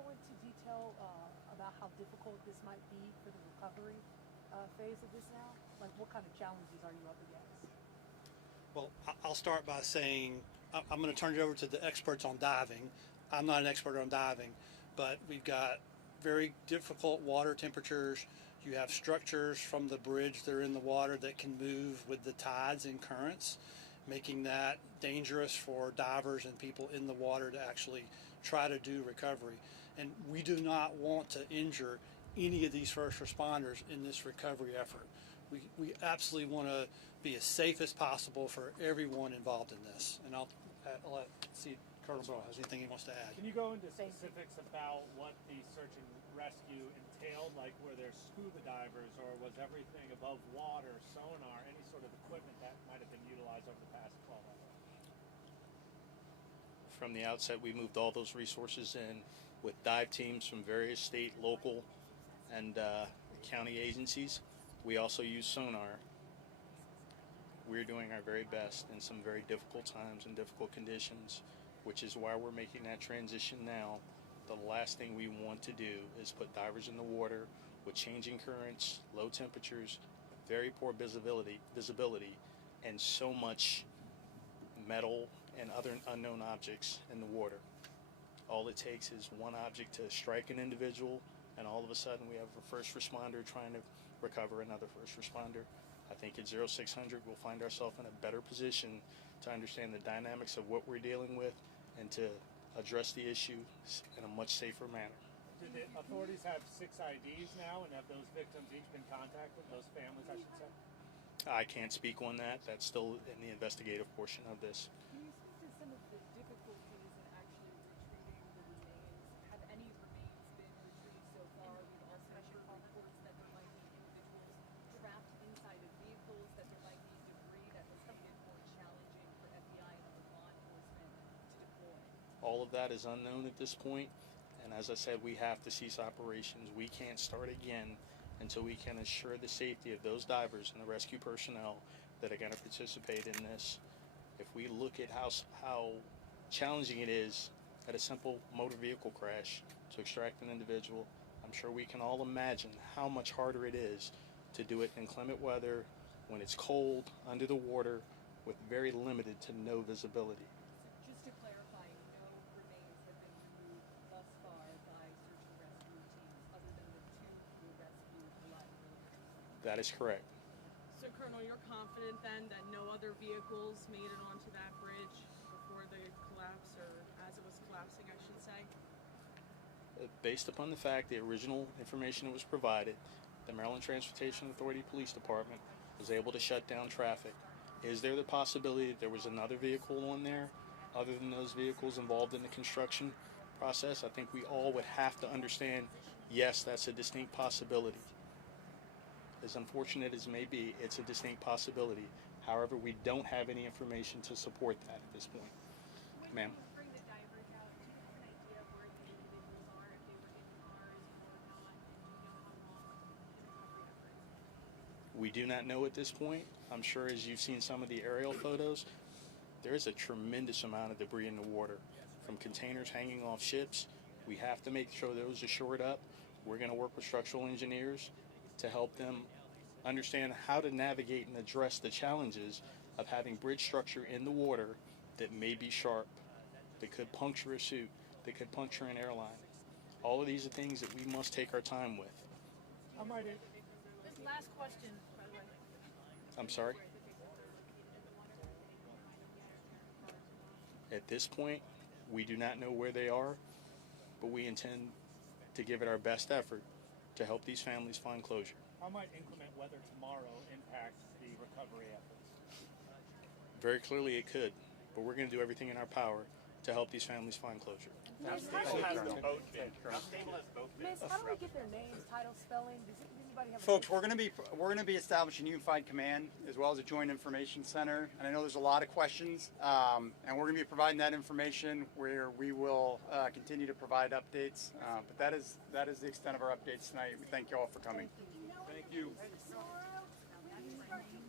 go into detail about how difficult this might be for the recovery phase of this now? Like, what kind of challenges are you up against? Well, I'll start by saying I'm going to turn it over to the experts on diving. I'm not an expert on diving, but we've got very difficult water temperatures. You have structures from the bridge that are in the water that can move with the tides and currents, making that dangerous for divers and people in the water to actually try to do recovery. And we do not want to injure any of these first responders in this recovery effort. We absolutely want to be as safe as possible for everyone involved in this. And I'll let see Colonel Burrow has anything he wants to add. Can you go into specifics about what the search and rescue entailed, like were there scuba divers or was everything above water, sonar, any sort of equipment that might have been utilized over the past 12 hours? From the outset, we moved all those resources in with dive teams from various state, local, and county agencies. We also use sonar. We're doing our very best in some very difficult times and difficult conditions, which is why we're making that transition now. The last thing we want to do is put divers in the water with changing currents, low temperatures, very poor visibility, and so much metal and other unknown objects in the water. All it takes is one object to strike an individual, and all of a sudden we have a first responder trying to recover another first responder. I think at 0600 we'll find ourselves in a better position to understand the dynamics of what we're dealing with and to address the issue in a much safer manner. Do the authorities have 6 IDs now, and have those victims each been contacted, those families I should say? I can't speak on that. That's still in the investigative portion of this. Can you speak to some of the difficulties in actually retrieving the remains? Have any remains been retrieved so far? We've also had reports that there might be individuals trapped inside of vehicles, that there might be debris that has made it more challenging for FBI and other law enforcement to deploy. All of that is unknown at this point, and as I said, we have to cease operations. We can't start again until we can assure the safety of those divers and the rescue personnel that are going to participate in this. If we look at how challenging it is at a simple motor vehicle crash to extract an individual, I'm sure we can all imagine how much harder it is to do it in inclement weather, when it's cold, under the water, with very limited to no visibility. So just to clarify, no remains have been removed thus far by search and rescue teams other than the 2 who were rescued alive earlier. That is correct. So, Colonel, you're confident then that no other vehicles made it onto that bridge before the collapse, or as it was collapsing, I should say? Based upon the fact the original information that was provided, the Maryland Transportation Authority Police Department was able to shut down traffic. Is there the possibility that there was another vehicle on there other than those vehicles involved in the construction process? I think we all would have to understand, yes, that's a distinct possibility. As unfortunate as may be, it's a distinct possibility. However, we don't have any information to support that at this point. Ma'am? Bring the divers out. Do you have an idea of where the individuals are, if they were in cars or not, and do you know how long the recovery efforts? We do not know at this point. I'm sure as you've seen some of the aerial photos, there is a tremendous amount of debris in the water from containers hanging off ships. We have to make sure those are shored up. We're going to work with structural engineers to help them understand how to navigate and address the challenges of having bridge structure in the water that may be sharp, that could puncture a suit, that could puncture an airline. All of these are things that we must take our time with. How might it? This last question, by the way. I'm sorry? At this point, we do not know where they are, but we intend to give it our best effort to help these families find closure. How might inclement weather tomorrow impact the recovery efforts? Very clearly it could, but we're going to do everything in our power to help these families find closure. Miss, how do we get their names, titles, spelling? Does anybody have Folks, we're going to be establishing a unified command as well as a joint information center, and I know there's a lot of questions, and we're going to be providing that information where we will continue to provide updates. But that is the extent of our updates tonight. We thank you all for coming. Thank you. Thank you.